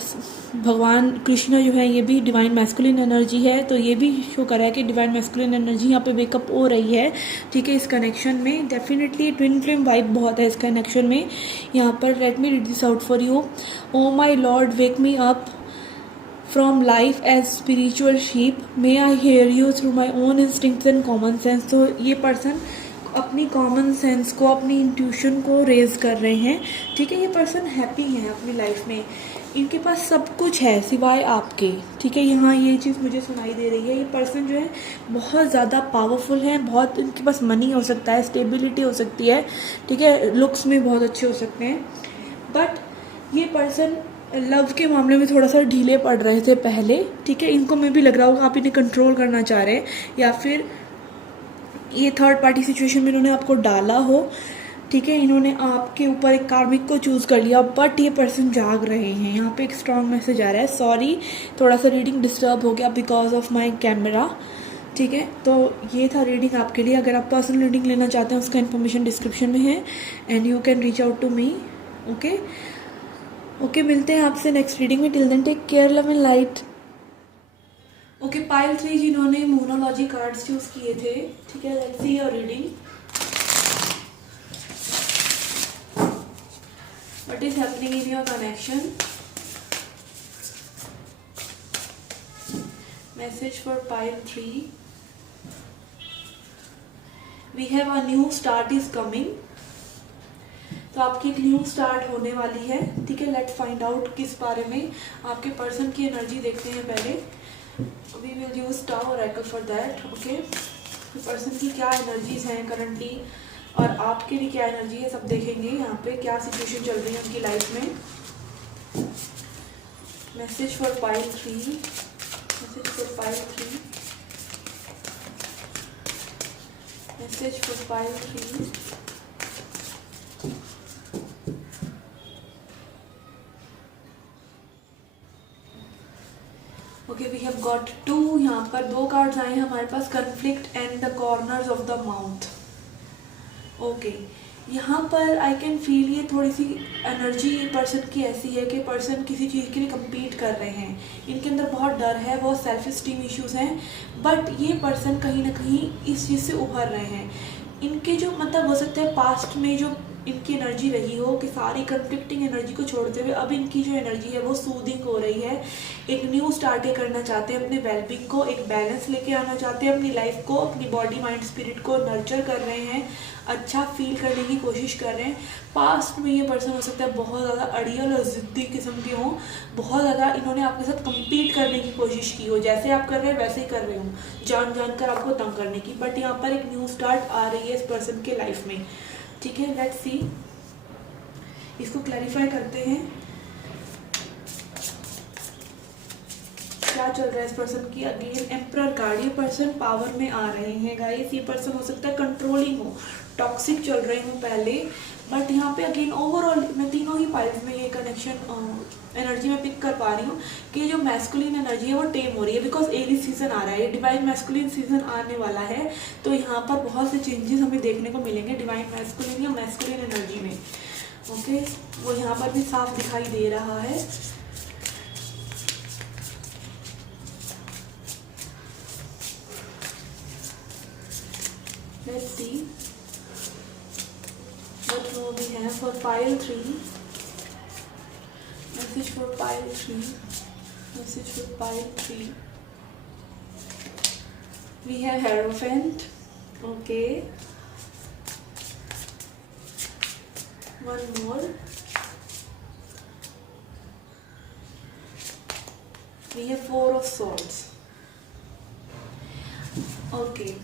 भगवान कृष्ण जो है ये भी डिवाइन मैस्कुलिन एनर्जी है, तो ये भी शो कर रहा है कि डिवाइन मैस्कुलिन एनर्जी यहाँ पे वेकअप हो रही है। ठीक है, इस कनेक्शन में डेफिनेटली ट्विन फ्लेम वाइब बहुत है इस कनेक्शन में। यहाँ पर let me read this out for you. Oh my lord, wake me up from life as spiritual sheep, may I hear you through my own instincts and common sense। तो ये पर्सन अपनी कॉमन सेंस को, अपनी इंट्यूशन को रेज कर रहे हैं। ठीक है, ये पर्सन हैप्पी हैं अपनी लाइफ में, इनके पास सब कुछ है सिवाय आपके। ठीक है, यहाँ ये चीज़ मुझे सुनाई दे रही है। ये पर्सन जो है बहुत ज़्यादा पावरफुल है, बहुत इनके पास मनी हो सकता है, स्टेबिलिटी हो सकती है। ठीक है, लुक्स में बहुत अच्छे हो सकते हैं, बट ये पर्सन लव के मामले में थोड़ा सा ढीले पड़ रहे थे पहले। ठीक है, इनको में भी लग रहा होगा आप इन्हें कंट्रोल करना चाह रहे हैं, या फिर ये थर्ड पार्टी सिचुएशन में इन्होंने आपको डाला हो। ठीक है, इन्होंने आपके ऊपर एक कार्मिक को चूज़ कर लिया, बट ये पर्सन जाग रहे हैं। यहाँ पे एक स्ट्रॉन्ग मैसेज आ रहा है। सॉरी, थोड़ा सा रीडिंग डिस्टर्ब हो गया बिकॉज ऑफ माई कैमरा। ठीक है, तो ये था रीडिंग आपके लिए। अगर आप पर्सनल रीडिंग लेना चाहते हैं उसका इन्फॉर्मेशन डिस्क्रिप्शन में है, and you can reach out to me. Okay, मिलते हैं आपसे नेक्स्ट रीडिंग में। Till then take care, love and light. Okay, pile 3 जिन्होंने मोनोलॉजी कार्ड्स चूज किए थे। ठीक है, let's see your reading. What is happening in your connection? Message for pile 3। We have a new start is coming. तो तो आपकी एक न्यू स्टार्ट होने वाली है, ठीक है। लेट्स फाइंड आउट किस बारे में आपके पर्सन की एनर्जी देखते हैं पहले। We will use Tao oracle for that, okay. Person की क्या एनर्जीज हैं करंटली और आपके लिए क्या एनर्जी है, सब देखेंगे यहाँ पे। क्या सिचुएशन चल रही है उनकी लाइफ में। Message for pile 3, message for pile 3, message for pile 3। Okay, we have got 2, यहाँ पर 2 कार्ड्स आए हैं हमारे पास, conflict and the corners of the mouth. Okay, यहाँ पर आई कैन फील ये थोड़ी सी एनर्जी पर्सन की ऐसी है कि पर्सन किसी चीज़ के लिए compete कर रहे हैं। इनके अंदर बहुत डर है, बहुत सेल्फ स्टीम इश्यूज हैं, बट ये पर्सन कहीं ना कहीं इस चीज़ से उभर रहे हैं। इनके जो मतलब हो सकता है पास्ट में जो इनकी एनर्जी रही हो कि सारी कंफ्लिक्टिंग एनर्जी को छोड़ते हुए अब इनकी जो एनर्जी है वो सूदिंग हो रही है। एक न्यू स्टार्ट ये करना चाहते हैं, अपने वेलबींग को एक बैलेंस लेके आना चाहते हैं, अपनी लाइफ को, अपनी बॉडी माइंड स्पिरिट को नर्चर कर रहे हैं, अच्छा फील करने की कोशिश कर रहे हैं। पास्ट में ये पर्सन हो सकता है बहुत ज़्यादा अड़ियल और ज़िद्दी किस्म के हों, बहुत ज़्यादा इन्होंने आपके साथ कम्पीट करने की कोशिश की हो, जैसे आप कर रहे हैं वैसे ही कर रहे हो, जान जान कर आपको तंग करने की। बट यहाँ पर एक न्यू स्टार्ट आ रही है इस पर्सन के लाइफ में, ठीक है। लेट्स सी, इसको क्लैरिफाई करते हैं क्या चल रहा है इस पर्सन की। अगेन एम्परर कार्ड, ये पर्सन पावर में आ रहे हैं गाइस। ये पर्सन हो सकता है कंट्रोलिंग हो, टॉक्सिक चल रहे हो पहले, बट यहाँ पे अगेन ओवरऑल मैं तीनों ही पाइल्स में ये कनेक्शन एनर्जी में पिक कर पा रही हूँ कि जो मैस्कुलिन एनर्जी है वो टेम हो रही है, बिकॉज एरीज सीजन आ रहा है, ये डिवाइन मैस्कुलिन सीजन आने वाला है। तो यहाँ पर बहुत से चेंजेस हमें देखने को मिलेंगे डिवाइन मैस्कुलिन या मैस्कुलिन एनर्जी में, ओके। वो यहाँ पर भी साफ दिखाई दे रहा है। Let's see what more we have for pile 3. Message for pile 3. Message for pile 3. We have Hierophant. Okay. One more. We have 4 of Swords. Okay.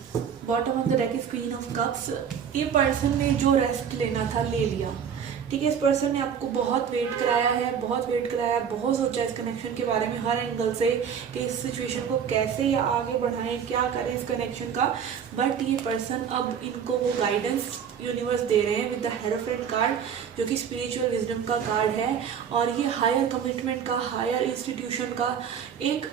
Bottom of the deck is queen of cups. ये पर्सन ने जो रेस्ट लेना था ले लिया, ठीक है। इस पर्सन ने आपको बहुत वेट कराया है, बहुत वेट कराया, बहुत सोचा इस कनेक्शन के बारे में हर एंगल से कि इस सिचुएशन को कैसे या आगे बढ़ाएं, क्या करें इस कनेक्शन का। बट ये पर्सन अब इनको वो गाइडेंस यूनिवर्स दे रहे हैं विद द हेरोफेंट कार्ड, जो कि स्पिरिचुअल विजडम का कार्ड है। और ये हायर कमिटमेंट का, हायर इंस्टीट्यूशन का एक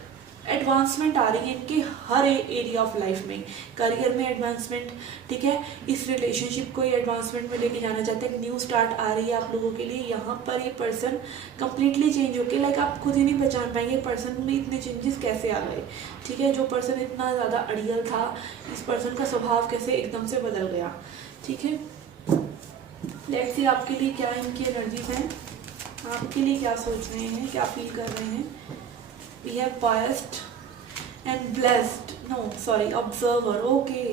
एडवांसमेंट आ रही है इनके हर एरिया ऑफ लाइफ में। करियर में एडवांसमेंट, ठीक है। इस रिलेशनशिप को ये एडवांसमेंट में लेके जाना चाहते हैं। न्यू स्टार्ट आ रही है आप लोगों के लिए। यहाँ पर ये पर्सन कंप्लीटली चेंज होके, लाइक आप खुद ही नहीं पहचान पाएंगे पर्सन में इतने चेंजेस कैसे आ गए, ठीक है। जो पर्सन इतना ज़्यादा अड़ियल था, इस पर्सन का स्वभाव कैसे एकदम से बदल गया, ठीक है। लेट्स सी आपके लिए क्या इनकी एनर्जीज हैं, आपके लिए क्या सोच रहे हैं, क्या फील कर रहे हैं। We have biased and blessed, no sorry, observer, okay।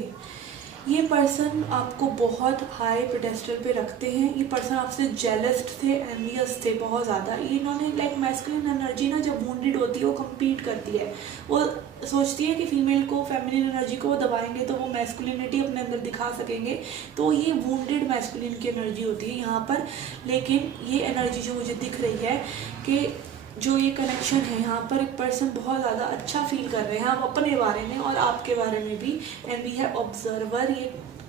ये पर्सन आपको बहुत हाई पेडेस्टल पे रखते हैं। ये पर्सन आपसे जेलस थे, एनवियस थे बहुत ज़्यादा। इन्होंने लाइक मैस्कुलिन एनर्जी ना जब वुंडेड होती है वो कम्पीट करती है, वो सोचती है कि फीमेल को, फेमिनिन एनर्जी को वो दबाएंगे तो वो मैस्कुलिनिटी अपने अंदर दिखा सकेंगे। तो ये वुंडेड मैस्कुलिन की एनर्जी होती है यहाँ पर। लेकिन ये एनर्जी जो मुझे दिख रही है कि जो ये कनेक्शन है यहाँ पर, एक पर्सन बहुत ज़्यादा अच्छा फील कर रहे हैं आप अपने बारे में और आपके बारे में भी। एंड वी है ऑब्जर्वर, ये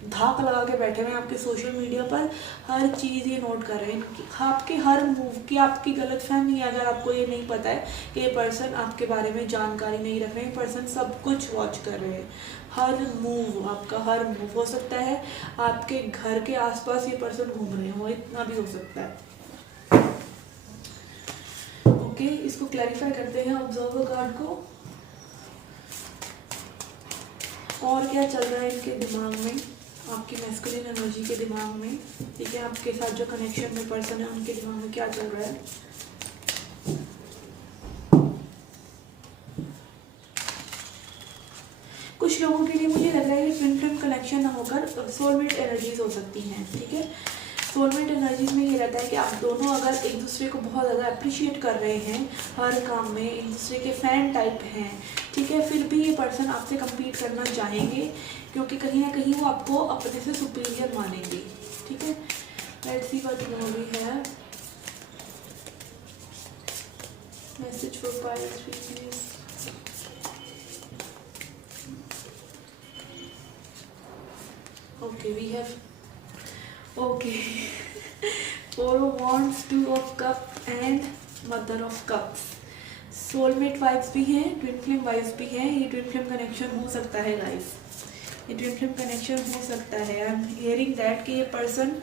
धाक लगा के बैठे हुए हैं आपके सोशल मीडिया पर, हर चीज़ ये नोट कर रहे हैं, आपके हर मूव की। आपकी गलतफहमी है अगर आपको ये नहीं पता है कि ये पर्सन आपके बारे में जानकारी नहीं रख रहे हैं। पर्सन सब कुछ वॉच कर रहे हैं, हर मूव, आपका हर मूव। हो सकता है आपके घर के आसपास ये पर्सन घूम रहे हो, इतना भी हो सकता है, ओके। इसको क्लैरिफाई करते हैं ऑब्जर्वर कार्ड को। और क्या चल रहा है इनके दिमाग में, आपकी मैस्कुलिन एनर्जी के दिमाग में, ठीक है। आपके साथ जो कनेक्शन में पर्सन है उनके दिमाग में क्या चल रहा है। कुछ लोगों के लिए मुझे लग रहा है कि ट्विन फ्लेम कनेक्शन ना होकर सोलमेट एनर्जीज हो सकती हैं, ठीक है। सोलमेट एनर्जीज में ये रहता है कि आप दोनों अगर एक दूसरे को बहुत ज़्यादा अप्रिशिएट कर रहे हैं हर काम में, एक दूसरे के फैन टाइप हैं, ठीक है, फिर भी ये पर्सन आपसे कम्पीट करना चाहेंगे क्योंकि कहीं ना कहीं वो आपको अपने से सुपीरियर मानेंगे, ठीक है। Let's see what more we have. Message for pile 3 please. Okay, we have okay 4 of wands, 2 of cups and mother of cups। Soulmate vibes भी हैं, ट्विन फ्लेम वाइब्स भी हैं। ये ट्विन फ्लेम कनेक्शन हो सकता है गाइस, ये ट्विन फ्लेम कनेक्शन हो सकता है। आई एम हियरिंग दैट कि ये person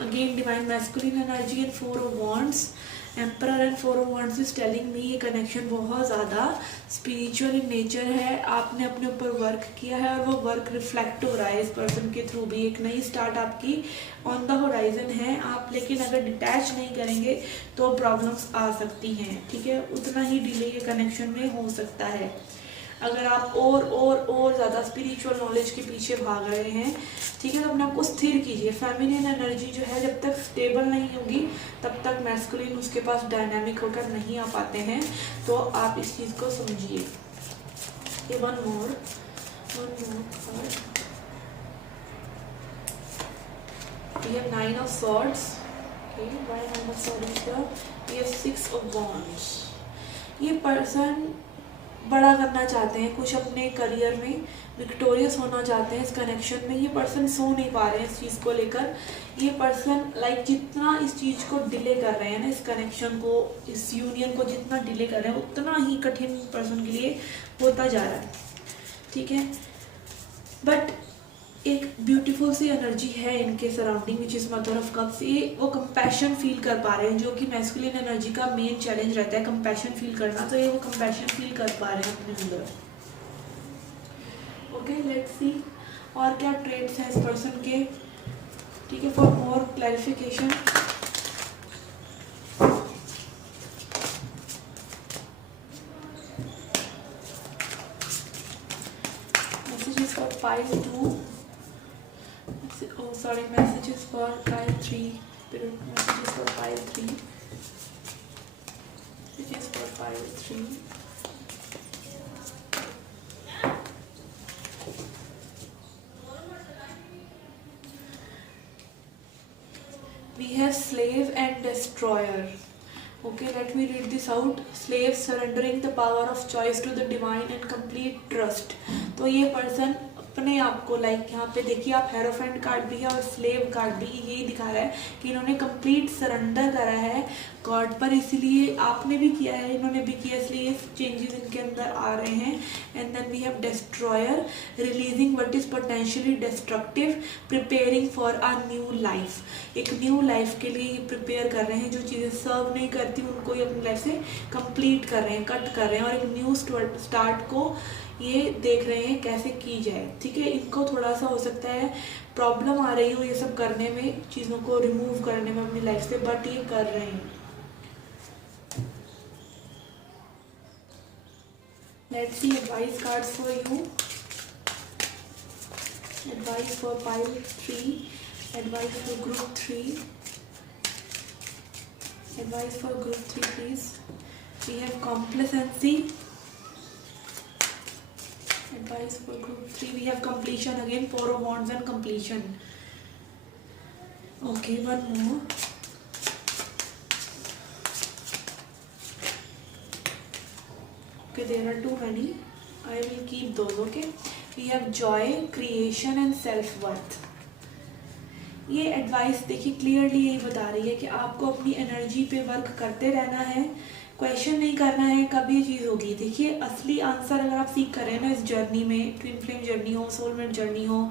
again divine masculine energy and 4 of wands, emperor and 4 of wands is telling me ये कनेक्शन बहुत ज़्यादा स्पिरिचुअल इन नेचर है। आपने अपने ऊपर वर्क किया है और वो वर्क रिफ्लेक्ट हो रहा है इस पर्सन के थ्रू भी। एक नई स्टार्ट आपकी ऑन द होराइजन है आप, लेकिन अगर डिटैच नहीं करेंगे तो प्रॉब्लम्स आ सकती हैं, ठीक है। उतना ही डिले ये कनेक्शन में हो सकता है। अगर आप और ज़्यादा स्पिरिचुअल नॉलेज के पीछे भाग रहे हैं, ठीक है, तो अपने आप को स्थिर कीजिए। फेमिनिन एनर्जी जो है जब तक स्टेबल नहीं होगी तब तक मैस्कुलिन उसके पास डायनामिक होकर नहीं आ पाते हैं, तो आप इस चीज़ को समझिए। ये one more card, we have 9 of swords, okay, why 9 of swords is here? We have 6 of wands। ये पर्सन बड़ा करना चाहते हैं कुछ अपने करियर में, विक्टोरियस होना चाहते हैं इस कनेक्शन में। ये पर्सन सो नहीं पा रहे हैं इस चीज़ को लेकर। ये पर्सन जितना इस चीज़ को डिले कर रहे हैं ना, इस कनेक्शन को, इस यूनियन को जितना डिले कर रहे हैं उतना ही कठिन पर्सन के लिए होता जा रहा है, ठीक है। बट एक ब्यूटीफुल सी एनर्जी है इनके surrounding which is mother of cups. ये वो कंपैशन फील कर पा रहे हैं, जो कि मैस्कुलिन एनर्जी का मेन चैलेंज रहता है, कंपैशन फील करना। तो ये वो कंपैशन फील कर पा रहे हैं अपने अंदर। ओके, लेट्स सी और क्या ट्रेड्स हैं इस पर्सन के, ठीक है। For more clarification messages for pile 2, sorry, messages for pile 3, messages for pile 3, messages for pile 3। We have slave and destroyer। Okay, let me read this out। Slave surrendering the power of choice to the divine and complete trust। तो ये पर्सन अपने आप को यहाँ पे देखिए आप हेरोफेंट कार्ड भी है और स्लेव कार्ड भी यही दिखा रहा है कि इन्होंने कंप्लीट सरेंडर करा है गॉड पर, इसीलिए आपने भी किया है, इन्होंने भी किया, इसलिए चेंजेस इनके अंदर आ रहे हैं। And then we have destroyer, releasing what is potentially destructive, preparing for a new life. एक न्यू लाइफ के लिए ये प्रिपेयर कर रहे हैं, जो चीज़ें सर्व नहीं करती उनको ये अपनी लाइफ से कंप्लीट कर रहे हैं, कट कर रहे हैं, और एक न्यू स्टार्ट को ये देख रहे हैं कैसे की जाए, ठीक है। इनको थोड़ा सा हो सकता है प्रॉब्लम आ रही हो ये सब करने में, चीज़ों को रिमूव करने में अपनी लाइफ से, बट ये कर रहे हैं। Let's see advice cards for you. Advice for pile 3, advice for group 3, advice for group 3 please. We have complacency. Advice for group 3, we have completion again, 4 of wands and completion। Okay, one more। Okay, there are too many, I will keep those। Okay, we have joy, creation and self worth। ये एडवाइस देखिए क्लियरली यही बता रही है कि आपको अपनी एनर्जी पे वर्क करते रहना है, क्वेश्चन नहीं करना है कब ये चीज़ होगी। देखिए असली आंसर अगर आप सीख कर रहे हैं ना इस जर्नी में, ट्विन फ्लेम जर्नी हो, सोलमेट जर्नी हो,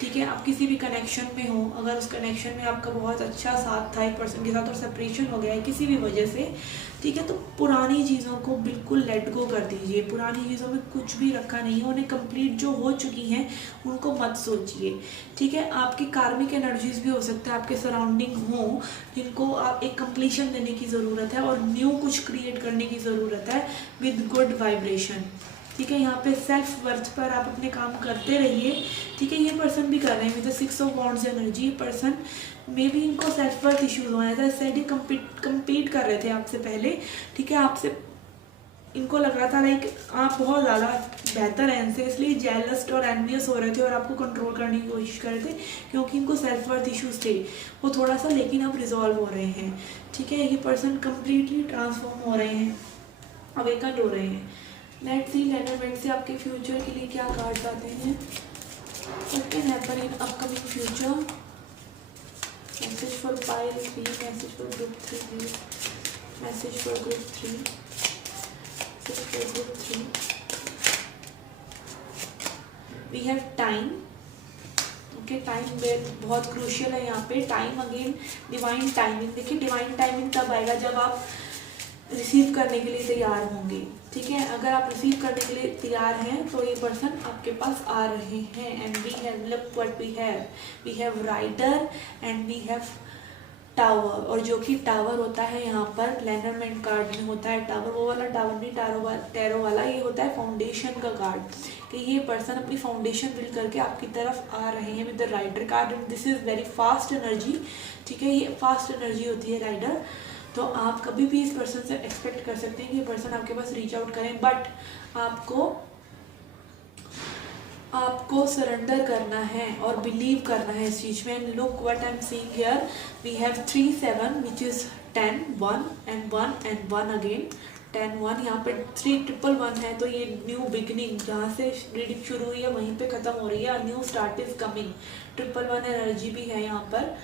ठीक है, आप किसी भी कनेक्शन में हो, अगर उस कनेक्शन में आपका बहुत अच्छा साथ था एक पर्सन के साथ और सेपरेशन हो गया है किसी भी वजह से, ठीक है, तो पुरानी चीज़ों को बिल्कुल लेट गो कर दीजिए। पुरानी चीज़ों में कुछ भी रखा नहीं है, उन्हें कंप्लीट जो हो चुकी हैं उनको मत सोचिए, ठीक है। आपकी कार्मिक एनर्जीज भी हो सकता है आपके सराउंडिंग हो जिनको आप एक कंप्लीशन देने की ज़रूरत है और न्यू कुछ क्रिएट करने की ज़रूरत है विद गुड वाइब्रेशन, ठीक है। यहाँ पे सेल्फ वर्थ पर आप अपने काम करते रहिए, ठीक है। ये पर्सन भी कर रहे हैं with 6 of wands energy. Person may भी इनको सेल्फ वर्थ इश्यूज होना था, इस साइड कम्पीट कर रहे थे आपसे पहले, ठीक है। आपसे इनको लग रहा था लाइक आप बहुत ज़्यादा बेहतर हैं इनसे, इसलिए जेलस्ट और एनवियस हो रहे थे और आपको कंट्रोल करने की कोशिश कर रहे थे, क्योंकि इनको सेल्फ वर्थ इश्यूज थे वो थोड़ा सा, लेकिन अब रिजॉल्व हो रहे हैं, ठीक है। ये पर्सन कम्प्लीटली ट्रांसफॉर्म हो रहे हैं, अवेकन हो रहे हैं। लेट्स सी लेनरमेंट से आपके फ्यूचर के लिए क्या कार्ड्स आते हैं, what can happen in upcoming future. Message for pile 3, message for group 3 please, message for group 3, group 3। We have time, okay. Time बहुत क्रूशियल है यहाँ पे। Time again divine timing. देखिए डिवाइन टाइमिंग तब आएगा जब आप रिसीव करने के लिए तैयार होंगे, ठीक है। अगर आप रिसीव करने के लिए तैयार हैं तो ये पर्सन आपके पास आ रहे हैं। And we have look what we have rider and we have tower. और जो कि टावर होता है यहाँ पर लेनरमेंट कार्ड में होता है टावर, वो वाला टावर नहीं, टैरो वाला, ये होता है फाउंडेशन का कार्ड, कि ये पर्सन अपनी फाउंडेशन बिल्ड करके आपकी तरफ आ रहे हैं with the rider card. This is very fast energy, ठीक है। ये फास्ट एनर्जी होती है राइडर। तो आप कभी भी इस पर्सन से एक्सपेक्ट कर सकते हैं कि ये पर्सन आपके पास रीच आउट करें, बट आपको सरेंडर करना है और बिलीव करना है इस चीज में। Look what I am seeing here, we have 3 7 which is 10 1 and 1 and 1 again 10 1। यहाँ पे 3 ट्रिपल 1 है, तो ये न्यू बिगनिंग, जहाँ से रीडिंग शुरू हुई है वहीं पे खत्म हो रही है, new start is coming. Triple 1 energy भी है यहाँ पर,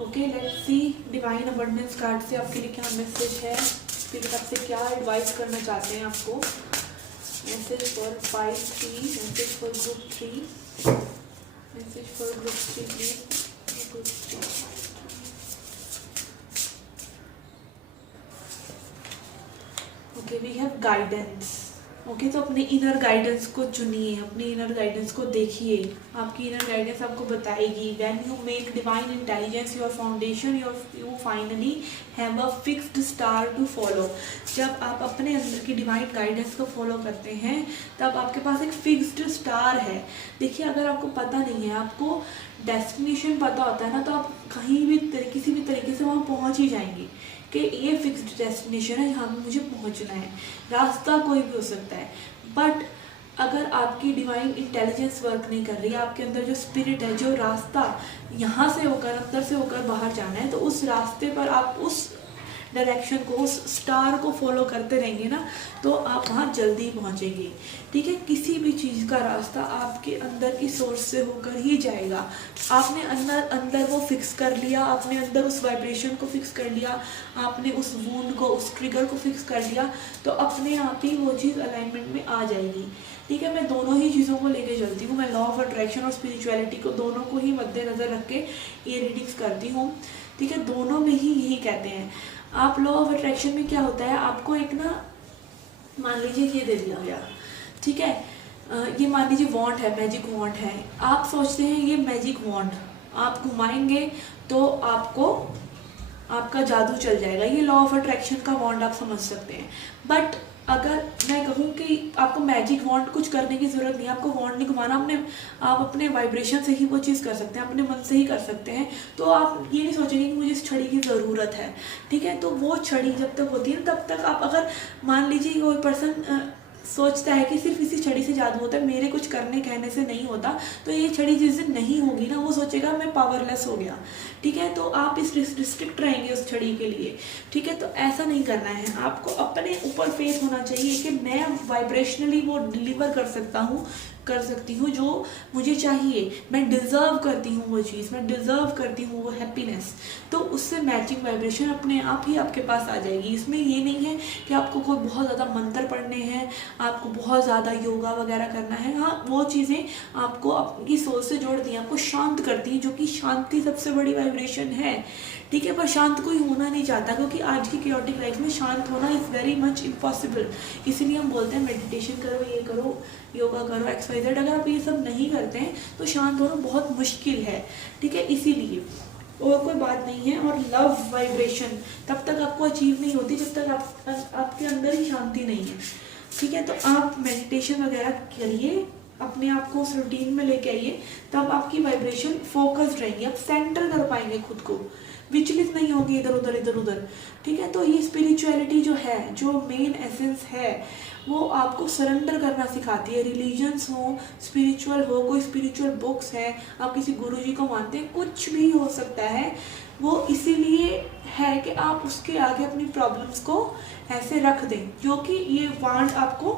okay. Let's see divine abundance card से आपके लिए क्या मैसेज है, स्पिरिट आपसे क्या एडवाइस करना चाहते हैं आपको। Message for 5 3, message for group 3, message for group 3 please, group 3। Okay, we have guidance, okay. तो अपने इनर गाइडेंस को चुनिए, अपनी इनर गाइडेंस को देखिए, आपकी इनर गाइडेंस आपको बताएगी। When you make divine intelligence your foundation, you finally have a fixed star to follow. जब आप अपने अंदर की डिवाइन गाइडेंस को फॉलो करते हैं तब आपके पास एक फिक्स्ड स्टार है। देखिए अगर आपको पता नहीं है, आपको डेस्टिनेशन पता होता है ना, तो आप कहीं भी किसी भी तरीके से वहाँ पहुँच ही जाएंगे कि ये फिक्स्ड डेस्टिनेशन है, यहाँ पे मुझे पहुँचना है। रास्ता कोई भी हो सकता है, बट अगर आपकी डिवाइन इंटेलिजेंस वर्क नहीं कर रही है, आपके अंदर जो स्पिरिट है, जो रास्ता यहाँ से होकर अंदर से होकर बाहर जाना है, तो उस रास्ते पर आप उस डायरेक्शन को, उस स्टार को फॉलो करते रहेंगे ना, तो आप वहाँ जल्दी पहुँचेंगे, ठीक है। किसी भी चीज़ का रास्ता आपके अंदर की सोर्स से होकर ही जाएगा। आपने अंदर वो फिक्स कर लिया, आपने अंदर उस वाइब्रेशन को फिक्स कर लिया, आपने उस वूंड को, उस ट्रिगर को फिक्स कर लिया, तो अपने आप ही वो चीज़ अलाइनमेंट में आ जाएगी, ठीक है। मैं दोनों ही चीज़ों को लेके चलती हूँ, मैं लॉ ऑफ अट्रैक्शन और स्पिरिचुअलिटी को दोनों को ही मद्देनज़र रख के ये रीडिंग्स करती हूँ, ठीक है। दोनों में ही यही कहते हैं। आप लॉ ऑफ अट्रैक्शन में क्या होता है, आपको एक ना, मान लीजिए ये दे दिया गया, ठीक है, ये मान लीजिए वॉन्ट है, मैजिक वॉन्ट है। आप सोचते हैं ये मैजिक वॉन्ट आप घुमाएंगे तो आपका जादू चल जाएगा, ये लॉ ऑफ अट्रैक्शन का वॉन्ट आप समझ सकते हैं। बट अगर मैं कहूँ कि आपको मैजिक वॉन्ट कुछ करने की ज़रूरत नहीं है, आपको वॉन्ट नहीं घुमाना, आप अपने वाइब्रेशन से ही वो चीज़ कर सकते हैं, अपने मन से ही कर सकते हैं। तो आप ये नहीं सोचेंगे कि मुझे इस छड़ी की ज़रूरत है, ठीक है। तो वो छड़ी जब तक होती है तब तक आप, अगर मान लीजिए कोई पर्सन सोचता है कि सिर्फ इसी छड़ी से जादू होता है, मेरे कुछ करने कहने से नहीं होता, तो ये छड़ी जिस दिन नहीं होगी ना, वो सोचेगा मैं पावरलेस हो गया, ठीक है। तो आप इस रिस्ट्रिक्ट रहेंगे उस छड़ी के लिए, ठीक है। तो ऐसा नहीं करना है, आपको अपने ऊपर फेथ होना चाहिए कि मैं वाइब्रेशनली वो डिलीवर कर सकती हूँ जो मुझे चाहिए, मैं डिज़र्व करती हूँ वो चीज़, मैं डिज़र्व करती हूँ वो हैप्पीनेस। तो उससे मैचिंग वाइब्रेशन अपने आप ही आपके पास आ जाएगी। इसमें ये नहीं है कि आपको कोई बहुत ज़्यादा मंत्र पढ़ने हैं, आपको बहुत ज़्यादा योगा वगैरह करना है। हाँ, वो चीज़ें आपको आपकी सोच से जोड़ती हैं, आपको शांत करती हैं, जो कि शांति सबसे बड़ी वाइब्रेशन है, ठीक है। पर शांत कोई होना नहीं चाहता, क्योंकि आज की chaotic लाइफ में शांत होना इज़ वेरी मच इम्पॉसिबल। इसीलिए हम बोलते हैं मेडिटेशन करो, ये करो, योगा करो, XYZ। अगर आप ये सब नहीं करते हैं तो शांत होना बहुत मुश्किल है, ठीक है। इसीलिए और कोई बात नहीं है। और लव वाइब्रेशन तब तक आपको अचीव नहीं होती जब तक आपके अंदर ही शांति नहीं है। ठीक है, तो आप मेडिटेशन वगैरह करिए, अपने आप को उस रूटीन में लेके आइए, तब आपकी वाइब्रेशन फोकस्ड रहेंगी, आप सेंटर कर पाएंगे खुद को, विचलित नहीं होगी इधर उधर इधर उधर। ठीक है, तो ये स्पिरिचुअलिटी जो है, जो मेन एसेंस है, वो आपको सरेंडर करना सिखाती है। रिलीजन्स हो, स्पिरिचुअल हो, कोई स्पिरिचुअल बुक्स है, आप किसी गुरुजी को मानते हैं, कुछ भी हो सकता है, वो इसीलिए है कि आप उसके आगे अपनी प्रॉब्लम्स को ऐसे रख दें, क्योंकि ये वांड आपको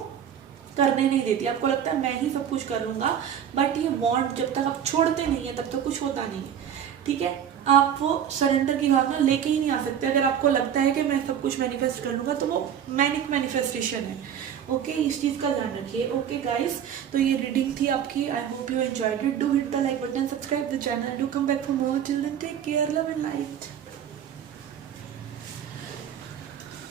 करने नहीं देती। आपको लगता है मैं ही सब कुछ कर लूँगा, बट ये वांड जब तक आप छोड़ते नहीं है तब तक कुछ होता नहीं है। ठीक है, आप वो सरेंडर की भावना लेके ही नहीं आ सकते। अगर आपको लगता है कि मैं सब कुछ मैनिफेस्ट कर लूँगा, तो वो मैनिक मैनिफेस्टेशन है। ओके, इस चीज़ का ध्यान रखिए। ओके गाइस, तो ये रीडिंग थी आपकी। I hope you enjoyed it. Do hit the like button, subscribe the channel, do come back for more. Till then take care, love and light.